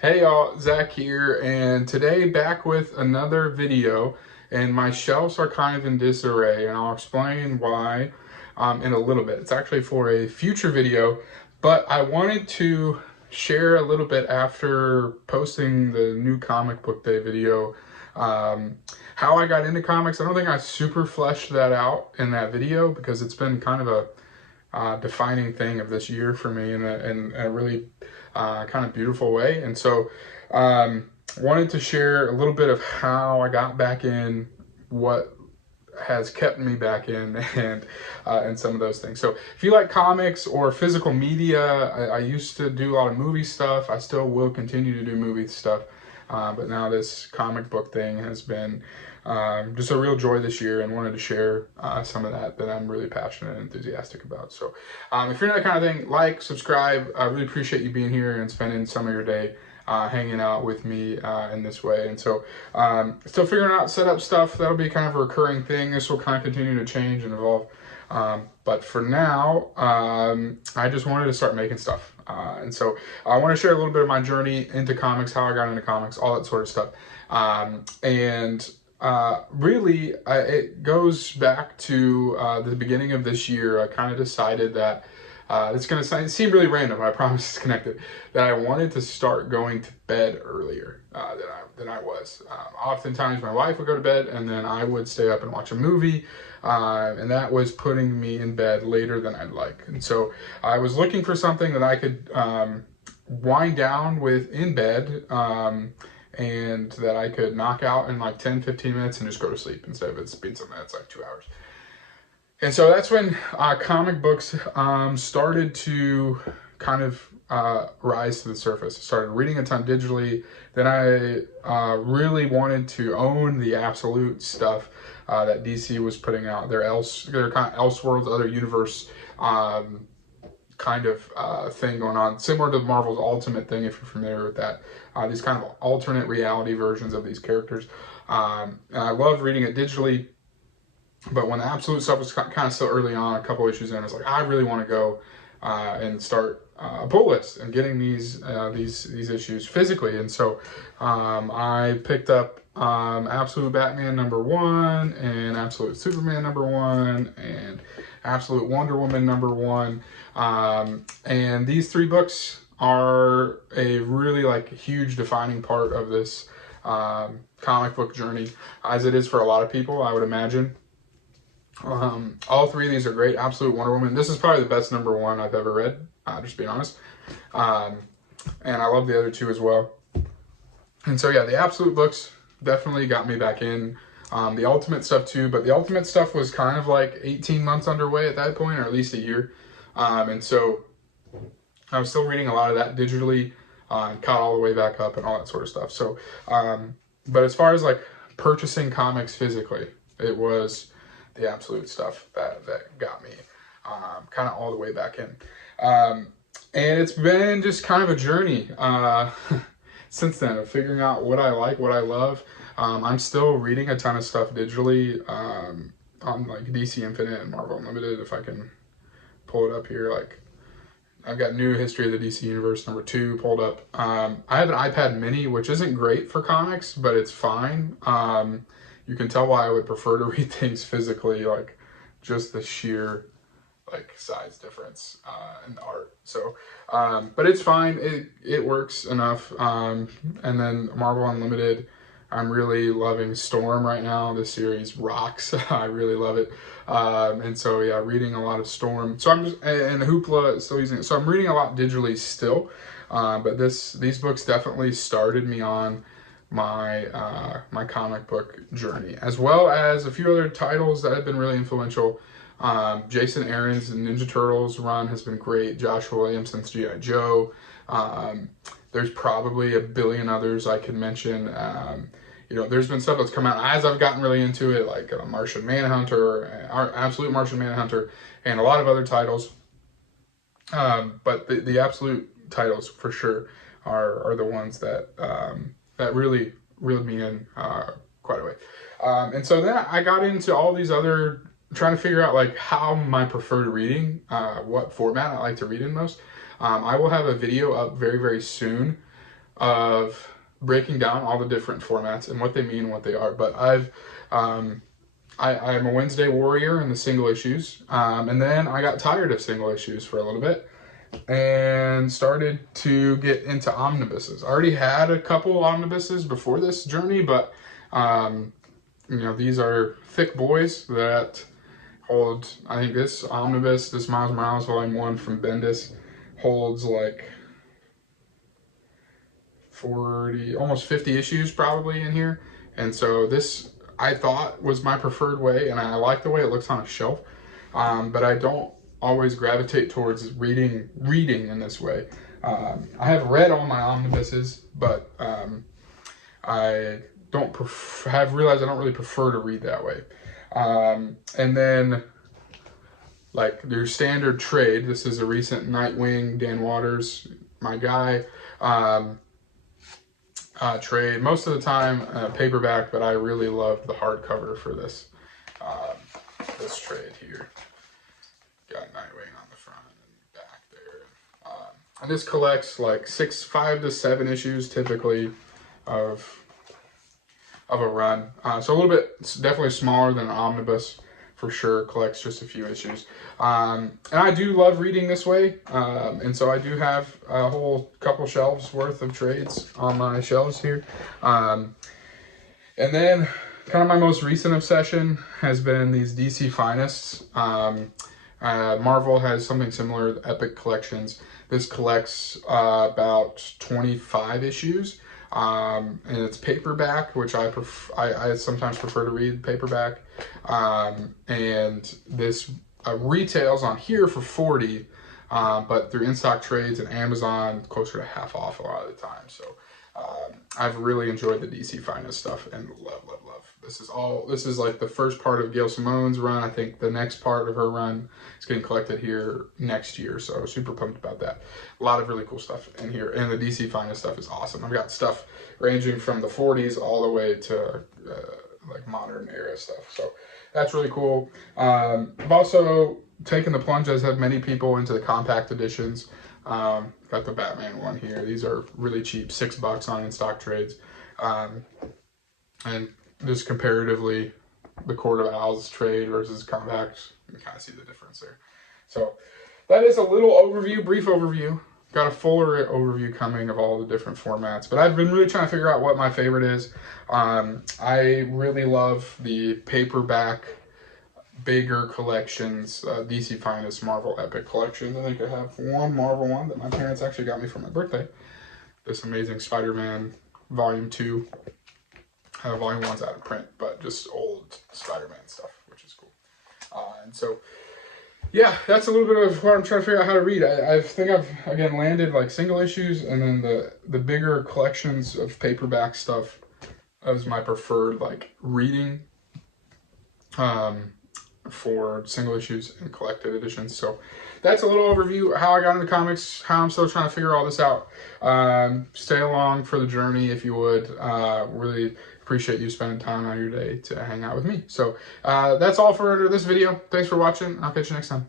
Hey y'all, Zach here, and today back with another video, and my shelves are kind of in disarray, and I'll explain why in a little bit. It's actually for a future video, but I wanted to share a little bit after posting the new comic book day video, um, how I got into comics. I don't think I super fleshed that out in that video because it's been kind of a defining thing of this year for me in a really kind of beautiful way. And so, wanted to share a little bit of how I got back in, what has kept me back in, and some of those things. So if you like comics or physical media, I used to do a lot of movie stuff. I still will continue to do movie stuff, but now this comic book thing has been just a real joy this year, and wanted to share some of that I'm really passionate and enthusiastic about. So if you're into that kind of thing, like, subscribe. I really appreciate you being here and spending some of your day hanging out with me in this way. And so still figuring out setup stuff. That'll be kind of a recurring thing. This will kind of continue to change and evolve. But for now, I just wanted to start making stuff. And so I want to share a little bit of my journey into comics, how I got into comics, all that sort of stuff. Really, it goes back to the beginning of this year. I kind of decided that it's going to seem really random. I promise it's connected. That I wanted to start going to bed earlier than I was. Oftentimes, my wife would go to bed, and then I would stay up and watch a movie, and that was putting me in bed later than I'd like. And so, I was looking for something that I could wind down with in bed. And that I could knock out in like 10-15 minutes and just go to sleep instead of it being something that's like 2 hours. And so that's when comic books started to kind of rise to the surface. I started reading a ton digitally. Then I really wanted to own the absolute stuff that DC was putting out. Their kind of Elseworlds, other universe kind of thing going on, similar to Marvel's Ultimate thing, if you're familiar with that. These kind of alternate reality versions of these characters. And I loved reading it digitally, but when the absolute stuff was kind of still early on, a couple issues in, I was like, I really want to go and start a pull list and getting these issues physically. And so I picked up Absolute Batman #1 and Absolute Superman #1 and Absolute Wonder Woman #1. And these three books are a really like huge defining part of this comic book journey, as it is for a lot of people, I would imagine. All three of these are great. Absolute Wonder Woman. This is probably the best #1 I've ever read, just being honest. And I love the other two as well. And so yeah, the Absolute books definitely got me back in. The Ultimate stuff too, but the Ultimate stuff was kind of like 18 months underway at that point, or at least a year. And so I was still reading a lot of that digitally, caught all the way back up and all that sort of stuff. So, but as far as like purchasing comics physically, it was the Absolute stuff that got me kind of all the way back in. And it's been just kind of a journey since then of figuring out what I like, what I love. I'm still reading a ton of stuff digitally on like DC Infinite and Marvel Unlimited. If I can pull it up here, like I've got New History of the DC Universe #2 pulled up. I have an iPad Mini, which isn't great for comics, but it's fine. You can tell why I would prefer to read things physically, like just the sheer like size difference in the art. So, but it's fine. It works enough. And then Marvel Unlimited, I'm really loving Storm right now. This series rocks. I really love it. And so yeah, reading a lot of Storm. So I'm just, and Hoopla still using it. So I'm reading a lot digitally still. But these books definitely started me on my my comic book journey, as well as a few other titles that have been really influential. Jason Aaron's Ninja Turtles run has been great. Joshua Williamson's G.I. Joe. There's probably a billion others I could mention. There's been stuff that's come out as I've gotten really into it, like Martian Manhunter, Absolute Martian Manhunter, and a lot of other titles. But the Absolute titles for sure are the ones that that really reeled me in quite a way. And so then I got into all these other, trying to figure out like how my preferred reading, what format I like to read in most. I will have a video up very, very soon of breaking down all the different formats and what they mean and what they are. But I'm a Wednesday warrior in the single issues, and then I got tired of single issues for a little bit and started to get into omnibuses. I already had a couple omnibuses before this journey, but these are thick boys that hold, I think this omnibus, this Miles Morales Volume 1 from Bendis, holds like 40, almost 50 issues probably in here. And so this, I thought, was my preferred way, and I like the way it looks on a shelf. But I don't always gravitate towards reading in this way. I have read all my omnibuses, but I have realized I don't really prefer to read that way. And then, like your standard trade, this is a recent Nightwing, Dan Watters, my guy, trade. Most of the time paperback, but I really loved the hardcover for this this trade here. Got Nightwing on the front and back there. And this collects like 5 to 7 issues typically of a run. So a little bit, definitely smaller than an omnibus for sure. Collects just a few issues. And I do love reading this way. And so I do have a whole couple shelves worth of trades on my shelves here. And then kind of my most recent obsession has been these DC Finest. Marvel has something similar, Epic Collections. This collects about 25 issues. And it's paperback, which I sometimes prefer to read paperback. And this retails on here for 40, but through in-stock trades and Amazon, closer to half off a lot of the time. So I've really enjoyed the DC Finest stuff and love. This is like the first part of Gail Simone's run. I think the next part of her run is getting collected here next year. So super pumped about that. A lot of really cool stuff in here. And the DC Finest stuff is awesome. I've got stuff ranging from the 40s all the way to like modern era stuff. So that's really cool. I've also taken the plunge, as have many people, into the compact editions. Got the Batman one here. These are really cheap, $6 on in-stock trades. And just comparatively, the Court of Owls trade versus compact, you can kind of see the difference there. So that is a little overview, brief overview. Got a fuller overview coming of all the different formats, but I've been really trying to figure out what my favorite is. I really love the paperback, bigger collections, DC Finest, Marvel Epic collections. I think I have one Marvel one that my parents actually got me for my birthday. This Amazing Spider-Man Volume 2. Volume 1's out of print, but just old Spider-Man stuff, which is cool. And so, yeah, that's a little bit of what I'm trying to figure out how to read. I think I've, again, landed like single issues, and then the bigger collections of paperback stuff as my preferred like reading for single issues and collected editions. So that's a little overview of how I got into comics, how I'm still trying to figure all this out. Stay along for the journey if you would. Really appreciate you spending time on your day to hang out with me. So that's all for this video. Thanks for watching. I'll catch you next time.